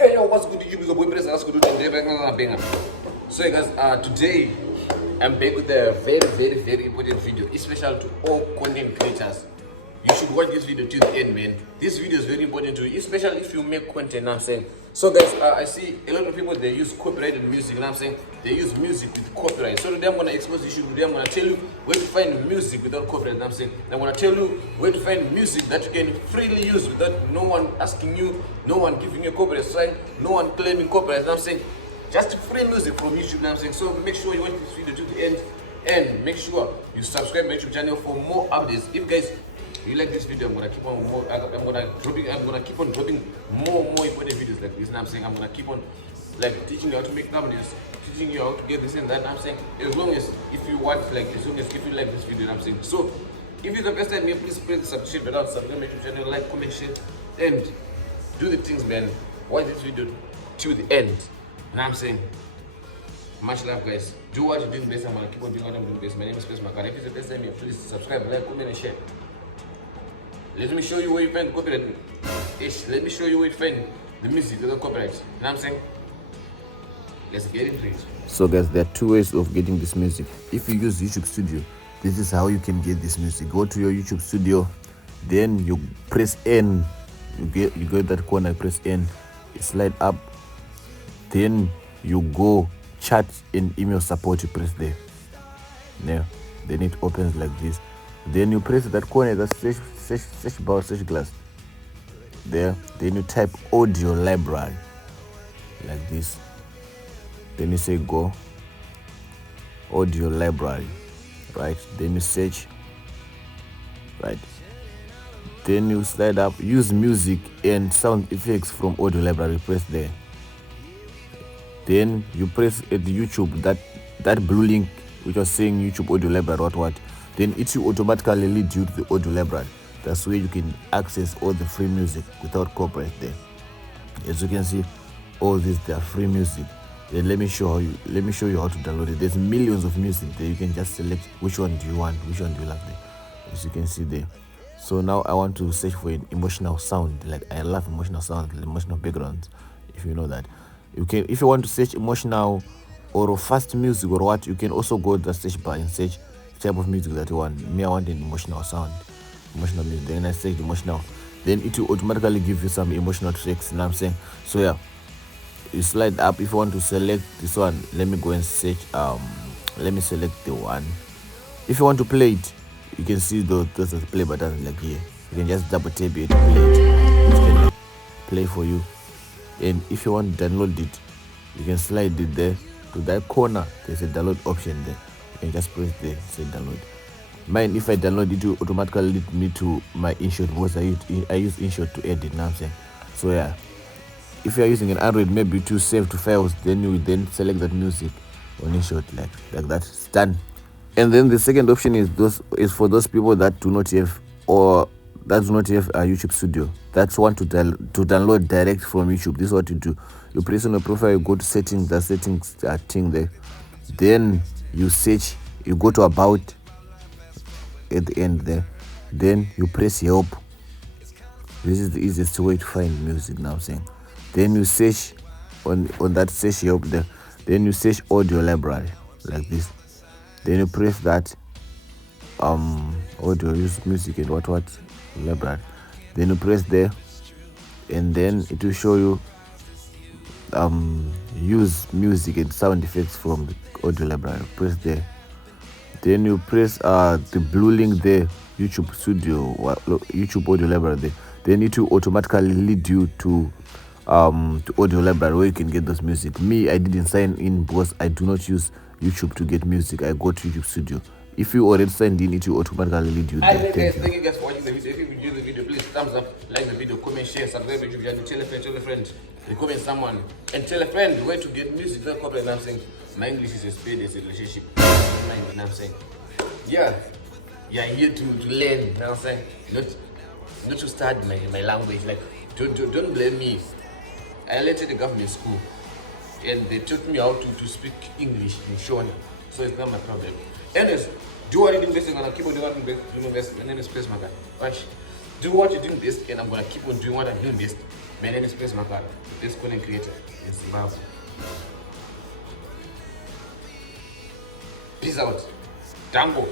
Hey yo, what's good YouTube? It's your boy Press. What's good today? So hey guys, today I'm back with a very important video. It's special to all content creators. You should watch this video till the end, man. This video is very important to you, especially if you make content. I'm saying. So guys, I see a lot of people they use copyrighted music. And I'm saying they use music with copyright. So today I'm gonna expose the issue. Today I'm gonna tell you where to find music without copyright. And I'm saying I'm gonna tell you where to find music that you can freely use without no one asking you, no one giving you a copyright sign, no one claiming copyright. And I'm saying just free music from YouTube. And I'm saying so. Make sure you watch this video to the end and make sure you subscribe my YouTube channel for more updates. If guys you like this video, I'm gonna keep on more. I'm gonna keep on dropping more important videos like this. And I'm saying I'm gonna keep on like teaching you how to make thumbnails, teaching you how to get this and that. And I'm saying as long as if you want, like as long as if you like this video. And I'm saying so. If you're the first time here, please press the subscribe button, subscribe my YouTube channel, like, comment, share, and do the things, man. Watch this video to the end. And I'm saying much love, guys. Do what you're doing best. I'm gonna keep on doing what I'm doing best. My name is Space Makan. If it's the first time here, please subscribe, like, comment, and share. Let me show you where you find copyright. Let me show you where you find the music without copyright. You know what I'm saying? Let's get into it. So guys, there are two ways of getting this music. If you use YouTube Studio, this is how you can get this music. Go to your YouTube Studio, then you press N. You get that corner, press N. You slide up, then you go chat and email support. You press there. Now, then it opens like this. Then you press that corner, that search bar, search glass. There. Then you type audio library like this. Then you say go audio library, right? Then you search, right? Then you slide up, use music and sound effects from audio library. Press there. Then you press at the YouTube that blue link which was saying YouTube audio library what. Then it will automatically lead you to the audio library. That's where you can access all the free music without copyright there. As you can see, all these they are free music. Then let me show you how to download it. There's millions of music there. You can just select which one do you want, which one do you like there. As you can see there. So now I want to search for an emotional sound. Like I love emotional sound, emotional backgrounds. If you know that. If you want to search emotional or fast music or what, you can also go to the search bar and search type of music that you want. Me, I want an emotional sound, emotional music. Then I search emotional. Then it will automatically give you some emotional tracks. You know what I'm saying? So yeah, you slide up. If you want to select this one, let me go and search. Let me select the one. If you want to play it, you can see those play buttons like here. You can just double tap it to play it. It can like play for you. And if you want to download it, you can slide it there to that corner. There's a download option there. You can just press there, say download. Mine, if I download it, will automatically lead me to my InShot because I use InShot to edit. Now I'm saying. So yeah, if you are using an Android, maybe to save to files, then you then select that music on InShot like that. It's done. And then the second option is for those people that do not have a YouTube Studio, that want to download direct from YouTube. This is what you do. You press on the profile, you go to settings, the settings thing there. Then you search, you go to about at the end there. Then you press help. This is the easiest way to find music now I'm saying. Then you search on that search help there. Then you search audio library like this. Then you press that audio use music and what library. Then you press there and then it will show you use music and sound effects from the audio library. Press there. Then you press the blue link there, YouTube Studio, YouTube audio library there. Then it will automatically lead you to audio library where you can get those music. Me, I didn't sign in because I do not use YouTube to get music. I go to YouTube Studio. If you already signed in, it will automatically lead you there. Thank you guys for watching the video. If you enjoyed the video, please thumbs up, like the video, comment, share, subscribe to YouTube channel, tell a friend, recommend someone, and tell a friend where to get music without copyright. I'm saying my English is a spade, it's a relationship. I'm saying yeah, here to learn. You know what I'm saying? Not to study my language. Like don't blame me. I attended the government school and they taught me how to speak English in Shona, so it's not my problem. Anyways, do what you're doing best. I'm gonna keep on doing what I'm doing best. My name is Space Makan. Right? Do what you're doing best, and I'm gonna keep on doing what I'm doing best. My name is Space Makara, best content creator in Zimbabwe. Peace out. Tango.